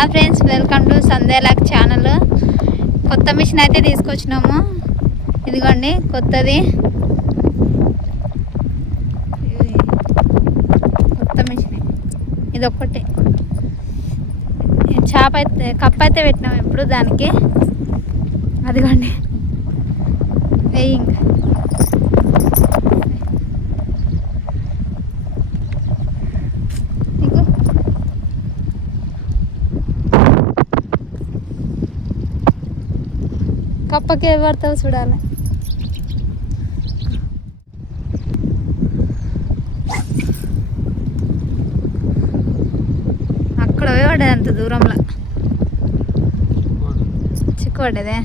Hi friends, welcome to సందేలాక్ channel. కొత్త machine అయితే తీసుకొచ్చినాము. ఇదిగోండి కొత్తది, కొత్త మిషన్. ఇది ఒక్కటే చేప అయితే కప్ అయితే పెట్టినాము ఇప్పుడు దానికి. అదిగోండి వెయ్యి ఇంకా కప్పకే పడతావు చూడాలి. అక్కడ పడేది అంత దూరంలో చిక్కు పడ్డదే.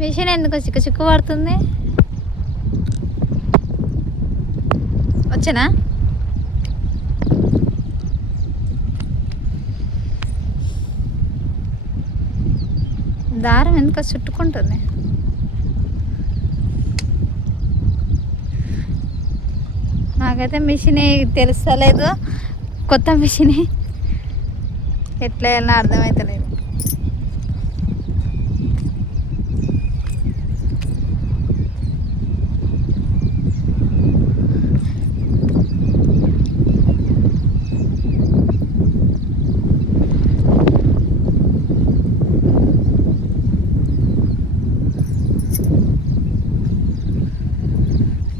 మిషన్ ఎందుకు చిక్కు పడుతుంది? వచ్చానా? దారం ఎందుకు చుట్టుకుంటుంది? నాకైతే మిషన్ తెలుస్తలేదు. కొత్త మిషన్ ఎట్లా వెళ్ళినా అర్థమవుతలేదు.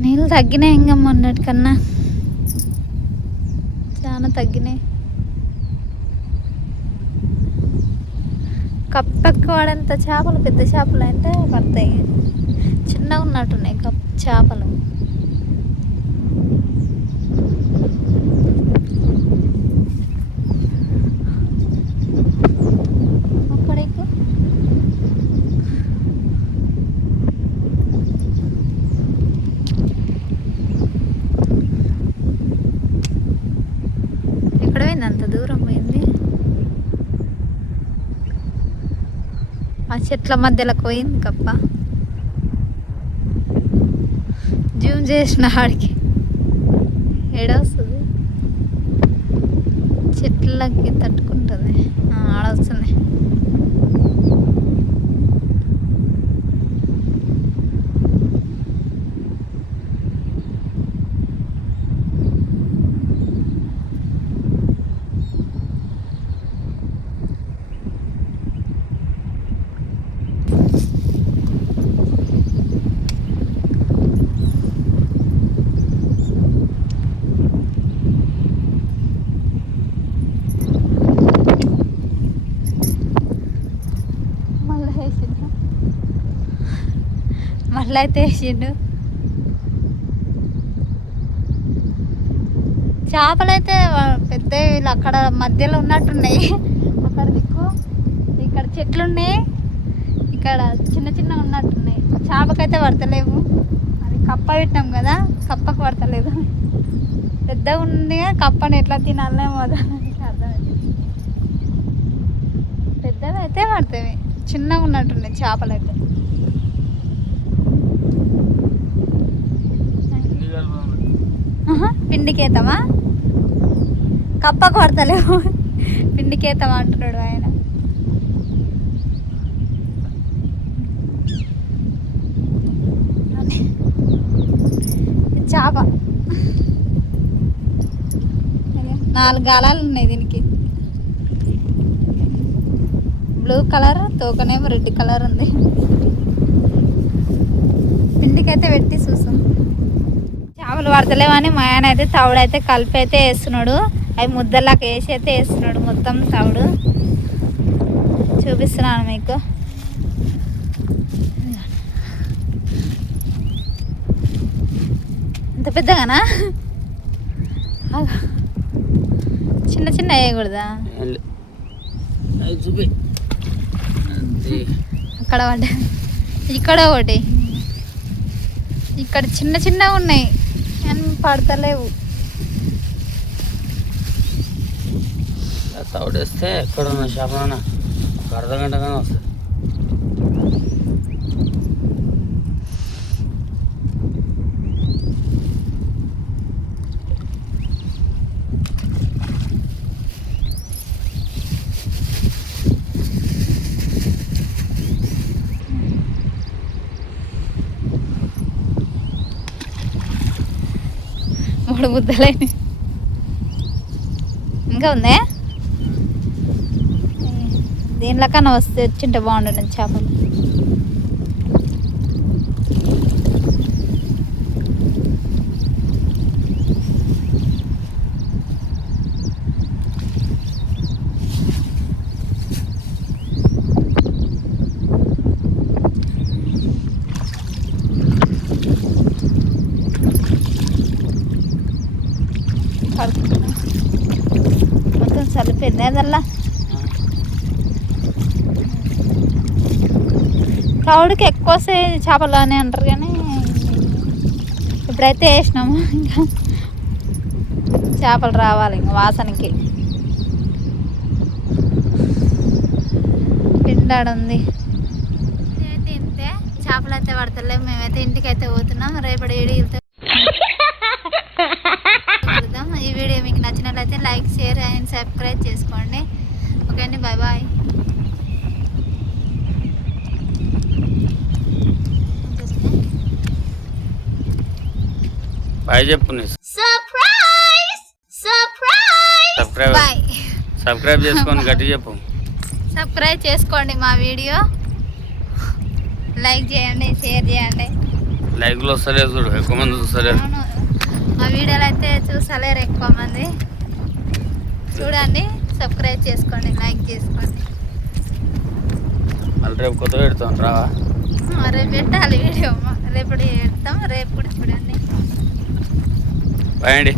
నీళ్ళు తగ్గినాయి ఇంకా మొన్నటికన్నా చాలా తగ్గినాయి. కప్పెక్కువ వాడేంత చేపలు, పెద్ద చేపలు అంటే పడతాయి. చిన్నగా ఉన్నట్టున్నాయి చేపలు. అంత దూరం పోయింది. ఆ చెట్ల మధ్యలోకి పోయింది కప్ప. జూమ్ చేసిన ఆడికి ఏడవస్తుంది, చెట్లకి తట్టుకుంటుంది. ఆడవస్తుంది. మళ్ళీ అయితే వేసిండు. చేపలు అయితే పెద్ద అక్కడ మధ్యలో ఉన్నట్టున్నాయి. అక్కడ దిక్కు ఇక్కడ చెట్లు ఉన్నాయి, ఇక్కడ చిన్న చిన్న ఉన్నట్టున్నాయి. చేపకైతే పడతలేవు. అది కప్ప పెట్టాం కదా, కప్పకు పడతలేదు. పెద్దగా ఉంది, కప్పని ఎట్లా తినాలేమో దానికి అర్థమైంది. పెద్దవి అయితే పడతాయి, చిన్నగా ఉన్నట్టున్నాయి చేపలు అయితే. పిండికేతమా? కప్పకు పడతలేవు, పిండికేతమా అంటున్నాడు ఆయన. చేప 4 గాలాలు ఉన్నాయి దీనికి. బ్లూ కలర్ తోకనేమో రెడ్ కలర్ ఉంది. పిండికైతే పెట్టి చూసాం. చేపలు పడతలేమని మా ఆయన అయితే తవుడు అయితే కలిపి అయితే వేస్తున్నాడు. అవి ముద్దలాగా వేసి అయితే వేస్తున్నాడు మొత్తం తవుడు. చూపిస్తున్నాను మీకు. ఇంత పెద్దగానా? చిన్న చిన్న వేయకూడదా? అక్కడ పడ్డ, ఇక్కడ ఒకటి, ఇక్కడ చిన్న చిన్నగా ఉన్నాయి కానీ పడతలేవు. తౌడేస్తే ఎక్కడ ఉన్న చేపలన్నా ఒక అర్ధగంటగానే వస్తుంది. కోడి బుద్దలేని ఇంకా ఉందే దీనిలో కన్నా వచ్చింటే బాగుండు చేపలు. మొత్తం చల్లిపోయింది అదల్లా. తౌడుకి ఎక్కువ చేపలు అని అంటారు కానీ ఇప్పుడైతే వేసినాము. ఇంకా చేపలు రావాలి ఇంకా వాసనకి. పిండాడుంది అయితే ఇంతే. చేపలు అయితే పడతలేము. మేమైతే ఇంటికి అయితే పోతున్నాం. రేపటి వీడియో వెళ్తాం. ఈ వీడియో మీకు నచ్చినట్లయితే లైక్, షేర్ అండ్ సబ్స్క్రైబ్ చేసుకోండి. ఓకే అండి, బాయ్ బాయ్. బాయ్ చెప్పు. సబ్స్క్రైబ్ చేసుకొని గట్టి చెప్పు. సబ్స్క్రైబ్ చేసుకోండి మా వీడియో. లైక్ చేయండి, షేర్ చేయండి. లైక్లు వస్తలేదు చూడు, ఎక్కువ మంది చూస్తలేరు. అవును, మా వీడియోలు అయితే చూసలేరు ఎక్కువ మంది. చూడండి, సబ్స్క్రైబ్ చేసుకోండి, లైక్ చేసుకోండి. మళ్ళీ రేపు కొత్త పెడతాం రావా? రేపు పెట్టాలి వీడియో. రేపు పెడతాం. రేపు కూడా చూడండి. బాయ్ అండి.